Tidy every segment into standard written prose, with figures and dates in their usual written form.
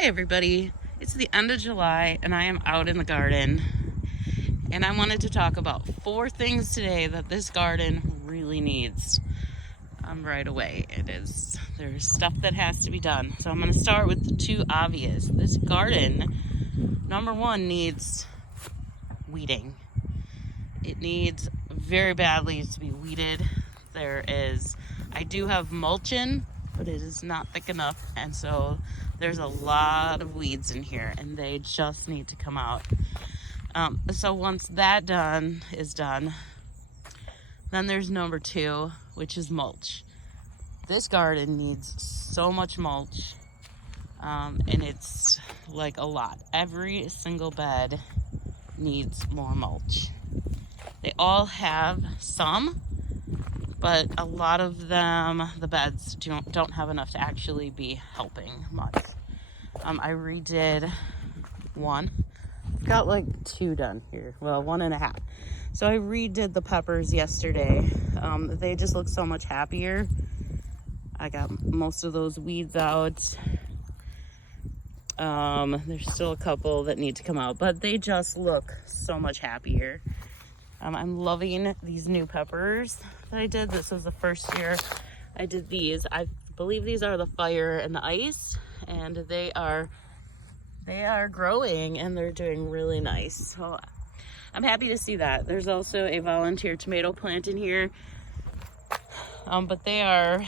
Hi everybody, it's the end of July and I am out in the garden and I wanted to talk about 4 things today that this garden really needs right away. There's stuff that has to be done. So I'm going to start with the 2 obvious. This garden, number 1, needs weeding. It needs very badly to be weeded. I do have mulch in, but it is not thick enough, and so there's a lot of weeds in here and they just need to come out. So once that is done, then there's number 2, which is mulch. This garden needs so much mulch, and it's like a lot. Every single bed needs more mulch. They all have some, but a lot of them, the beds don't have enough to actually be helping much. I redid one. I've got like 2 done here. Well, 1.5. So I redid the peppers yesterday. They just look so much happier. I got most of those weeds out. There's still a couple that need to come out, but they just look so much happier. I'm loving these new peppers that I did. This was the first year I did these. I believe these are the fire and the ice, and they are growing and they're doing really nice. So I'm happy to see that. There's also a volunteer tomato plant in here, but they are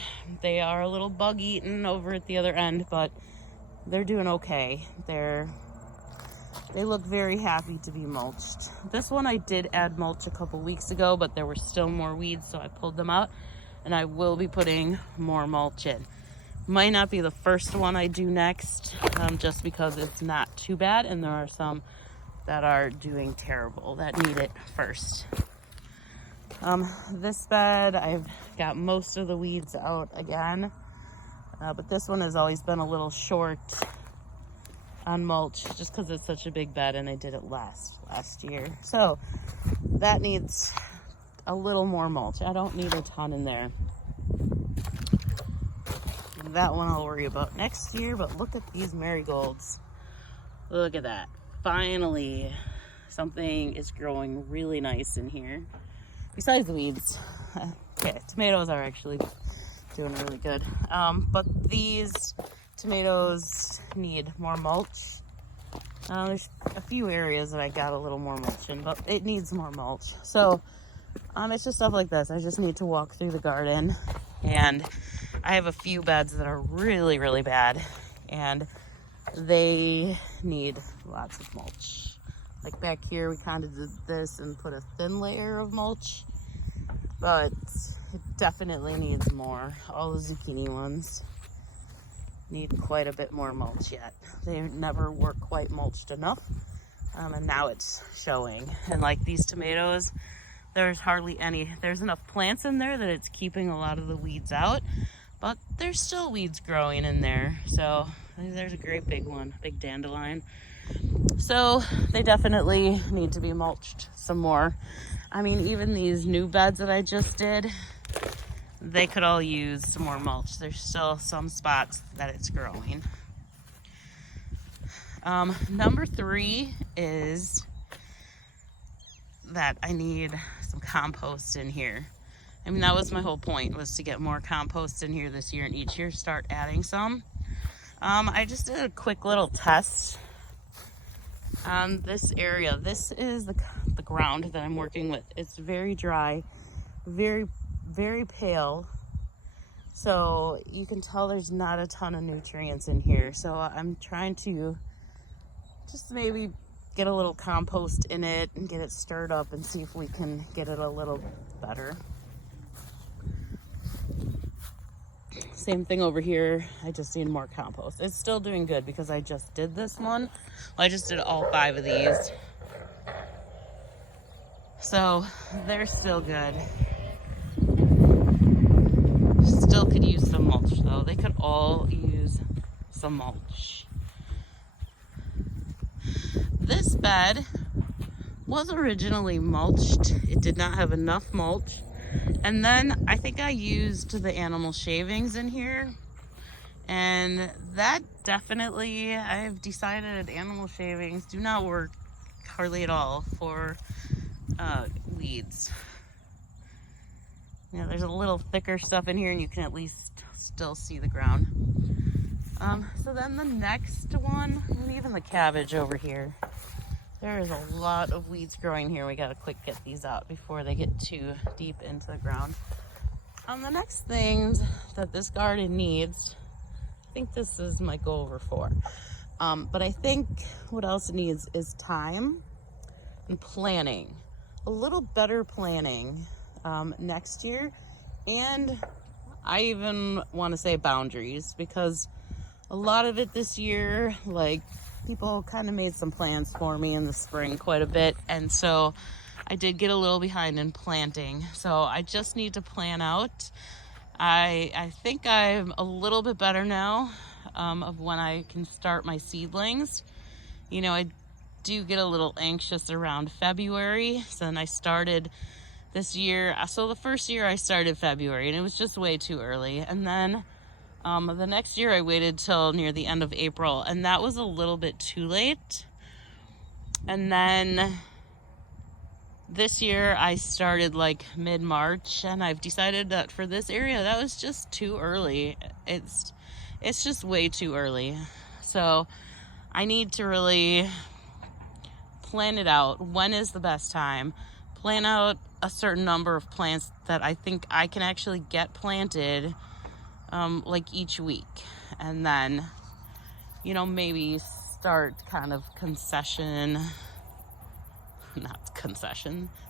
a little bug eaten over at the other end, but they're doing okay. They look very happy to be mulched. This one I did add mulch a couple weeks ago, but there were still more weeds, so I pulled them out, and I will be putting more mulch in. Might not be the first one I do next, just because it's not too bad, and there are some that are doing terrible that need it first. This bed, I've got most of the weeds out again, but this one has always been a little short on mulch just because it's such a big bed and I did it last year. So that needs a little more mulch. I don't need a ton in there. That one I'll worry about next year, but look at these marigolds. Look at that. Finally, something is growing really nice in here. Besides the weeds. Okay, tomatoes are actually doing really good. But these tomatoes need more mulch. There's a few areas that I got a little more mulch in, but it needs more mulch. So it's just stuff like this. I just need to walk through the garden, and I have a few beds that are really, really bad, and they need lots of mulch. Like back here, we kind of did this and put a thin layer of mulch, but it definitely needs more. All the zucchini ones need quite a bit more mulch yet. They never were quite mulched enough, and now it's showing. And like these tomatoes, there's hardly any. There's enough plants in there that it's keeping a lot of the weeds out, but there's still weeds growing in there. So there's a great big one, big dandelion. So they definitely need to be mulched some more. I mean, even these new beds that I just did, they could all use some more mulch. There's still some spots that it's growing. Number 3 is that I need some compost in here. I mean, that was my whole point, was to get more compost in here this year, and each year start adding some. I just did a quick little test on this area. This is the ground that I'm working with. It's very dry, very, very pale. So you can tell there's not a ton of nutrients in here. So I'm trying to just maybe get a little compost in it and get it stirred up and see if we can get it a little better. Same thing over here. I just need more compost. It's still doing good because I just did this one. Well, I just did all 5 of these. So they're still good. Still could use some mulch though. They could all use some mulch. This bed was originally mulched. It did not have enough mulch. And then I think I used the animal shavings in here And that definitely, I've decided animal shavings do not work hardly at all for weeds. You know, there's a little thicker stuff in here and you can at least still see the ground. So then the next one, and even the cabbage over here, there is a lot of weeds growing here. We gotta quick get these out before they get too deep into the ground. The next things that this garden needs, I think this is my go over for. But I think what else it needs is time and planning. A little better planning next year. And I even want to say boundaries, because a lot of it this year, like, people kind of made some plans for me in the spring quite a bit. And so I did get a little behind in planting. So I just need to plan out. I think I'm a little bit better now of when I can start my seedlings. You know, I do get a little anxious around February. So then I started this year. So the first year I started February and it was just way too early. And then the next year I waited till near the end of April, and that was a little bit too late. And then this year I started like mid-March, and I've decided that for this area that was just too early. It's just way too early. So I need to really plan it out. When is the best time? Plan out a certain number of plants that I think I can actually get planted like each week, and then, you know, maybe start kind of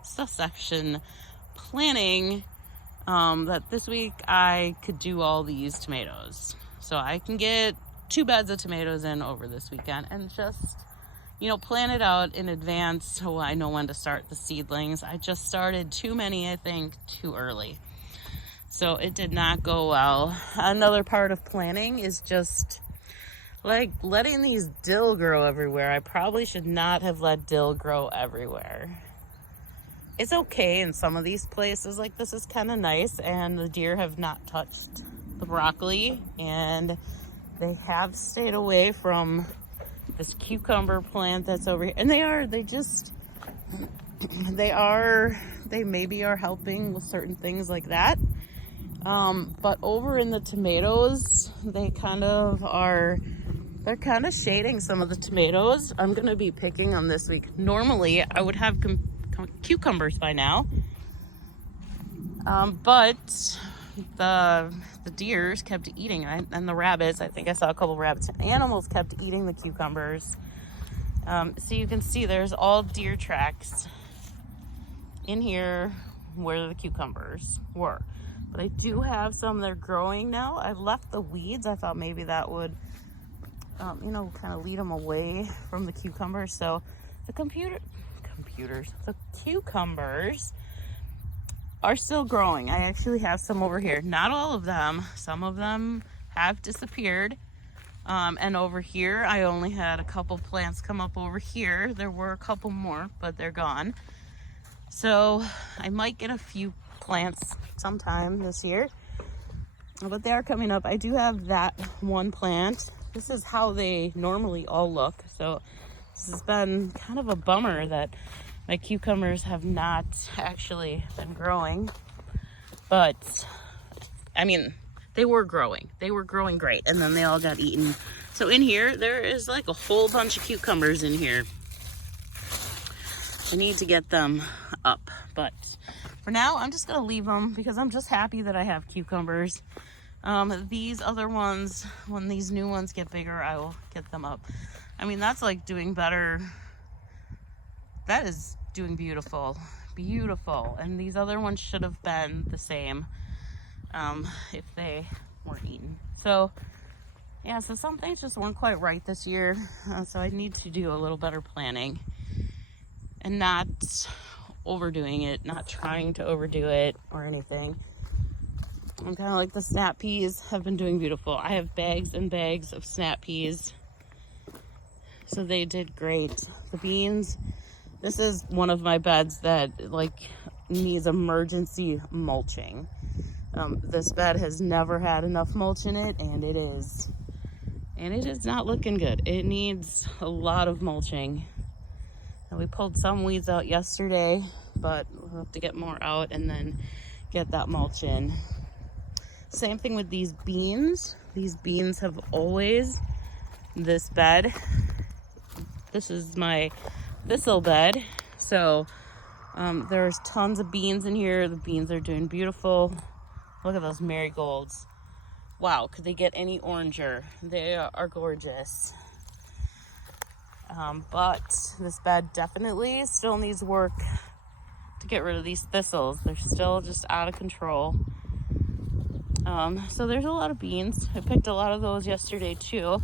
succession planning, that this week I could do all these tomatoes, so I can get 2 beds of tomatoes in over this weekend, and just, you know, plan it out in advance so I know when to start the seedlings. I just started too many, I think, too early. So it did not go well. Another part of planning is just like letting these dill grow everywhere. I probably should not have let dill grow everywhere. It's okay in some of these places, like this is kind of nice, and the deer have not touched the broccoli, and they have stayed away from this cucumber plant that's over here. And they maybe are helping with certain things like that. But over in the tomatoes, they're kind of shading some of the tomatoes. I'm going to be picking them this week. Normally, I would have cucumbers by now. But the deers kept eating, and the rabbits, I think I saw a couple rabbits, animals kept eating the cucumbers. So you can see there's all deer tracks in here where the cucumbers were. But I do have some that are growing now. I left the weeds. I thought maybe that would, you know, kind of lead them away from the cucumbers. So the cucumbers are still growing. I actually have some over here. Not all of them. Some of them have disappeared. And over here, I only had a couple plants come up over here. There were a couple more, but they're gone. So I might get a few plants sometime this year, but they are coming up. I do have that one plant. This is how they normally all look. So this has been kind of a bummer that my cucumbers have not actually been growing, but I mean, they were growing great, and then they all got eaten. So in here there is like a whole bunch of cucumbers in here. I need to get them up, but for now, I'm just going to leave them because I'm just happy that I have cucumbers. These other ones, when these new ones get bigger, I will get them up. I mean, that's like doing better. That is doing beautiful. Beautiful. And these other ones should have been the same if they weren't eaten. So, yeah, so some things just weren't quite right this year. So I need to do a little better planning and not overdoing it, not trying to overdo it or anything. I'm kind of like the snap peas have been doing beautiful. I have bags and bags of snap peas, so they did great. The beans, this is one of my beds that like needs emergency mulching. This bed has never had enough mulch in it, and it is not looking good. It needs a lot of mulching. And we pulled some weeds out yesterday, but we'll have to get more out and then get that mulch in. Same thing with these beans. These beans have always, this bed, this is my thistle bed. So there's tons of beans in here. The beans are doing beautiful. Look at those marigolds. Wow, could they get any oranger? They are gorgeous. But this bed definitely still needs work to get rid of these thistles. They're still just out of control. So there's a lot of beans. I picked a lot of those yesterday too.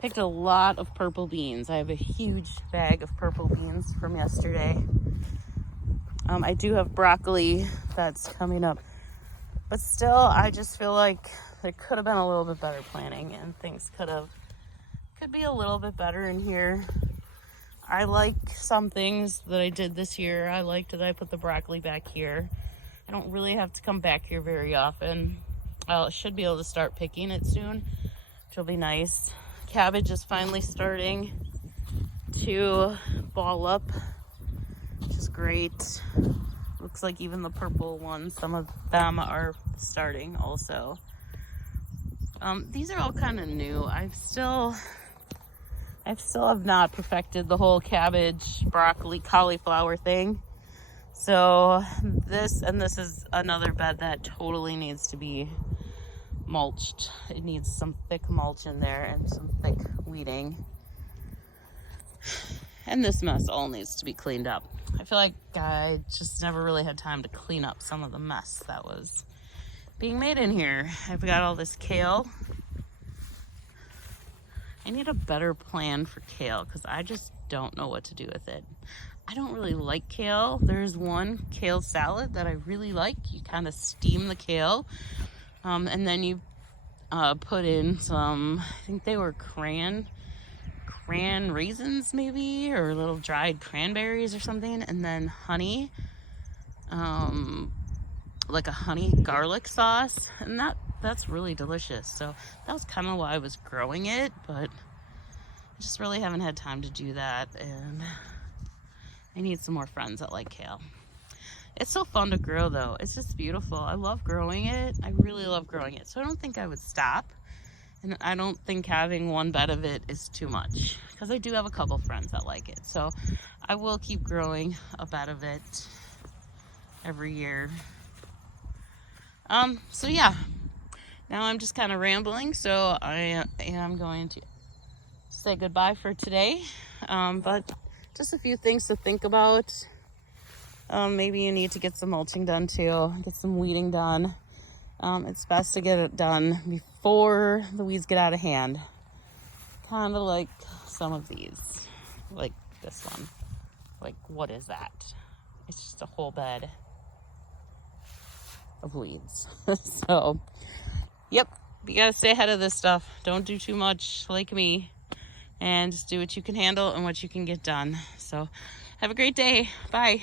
Picked a lot of purple beans. I have a huge bag of purple beans from yesterday. I do have broccoli that's coming up, but still I just feel like there could have been a little bit better planning, and things could be a little bit better in here. I like some things that I did this year. I liked that I put the broccoli back here. I don't really have to come back here very often. I should be able to start picking it soon, which will be nice. Cabbage is finally starting to ball up, which is great. Looks like even the purple ones, some of them are starting also. These are all kind of new. I still have not perfected the whole cabbage, broccoli, cauliflower thing. So this is another bed that totally needs to be mulched. It needs some thick mulch in there and some thick weeding. And this mess all needs to be cleaned up. I feel like I just never really had time to clean up some of the mess that was being made in here. I've got all this kale. I need a better plan for kale because I just don't know what to do with it. I don't really like kale. There's one kale salad that I really like. You kind of steam the kale, and then you put in some, I think they were cran raisins maybe, or little dried cranberries or something, and then honey, like a honey garlic sauce, and that's really delicious. So that was kind of why I was growing it, but I just really haven't had time to do that, and I need some more friends that like kale. It's so fun to grow though. It's just beautiful. I love growing it. I really love growing it. So I don't think I would stop. And I don't think having one bed of it is too much, because I do have a couple friends that like it. So I will keep growing a bed of it every year. So yeah, now I'm just kind of rambling. So I am going to say goodbye for today. But just a few things to think about. Maybe you need to get some mulching done too, get some weeding done. It's best to get it done before the weeds get out of hand. Kind of like some of these, like this one. Like, what is that? It's just a whole bed of weeds. So, yep, you gotta stay ahead of this stuff. Don't do too much like me, and just do what you can handle and what you can get done. So, have a great day. Bye.